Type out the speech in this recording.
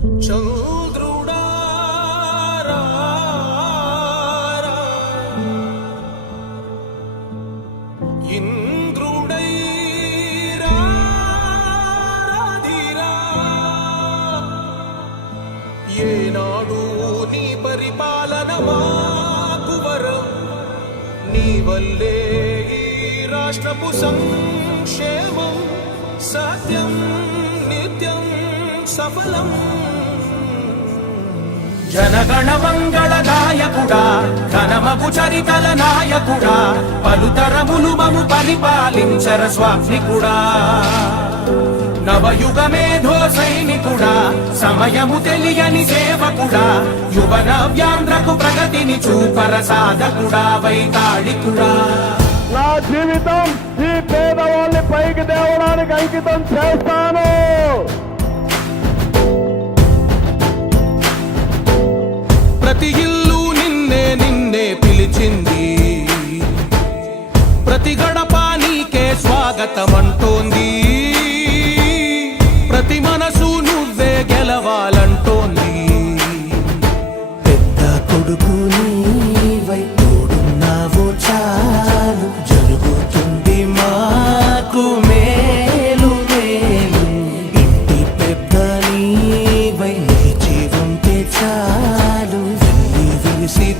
చంద్రుడా ఇంద్రుడై రాధిరా ఏనాడు నీ పరిపాలన మాకు వరం నీ వల్లే ఈ రాష్ట్రపు సంక్షేమం సత్యం నిత్యం సఫలం జనగణ మంగళ నాయకుడా ఘనమగు చరితల నాయకుడా పలుతరములు మము పరిపాలించర స్వామికుడా నవయుగ మేధో సైనికుడా సమయము తెలియని సేవకుడా యువన వ్యాంధ్రకు ప్రగతిని చూపర సాధకుడా వైతాళికుడా నా జీవితం ఈ పేదవాళ్ళని పైకి తేవడానికి అంకితం చేస్తాను. ప్రతి ఇల్లు నిన్నే నిన్నే పిలిచింది ప్రతి గడప నీకే స్వాగతమంటోంది ప్రతి మనసు నువ్వే గెలవాలంటోంది పెద్ద కొడుకు నీవై తోడున్నావు చాలు జరుగుతుంది మాకు మేలు మేలు ఇంటి పెద్ద నీవై నిలిచి ఉంటే చాలు విలిసి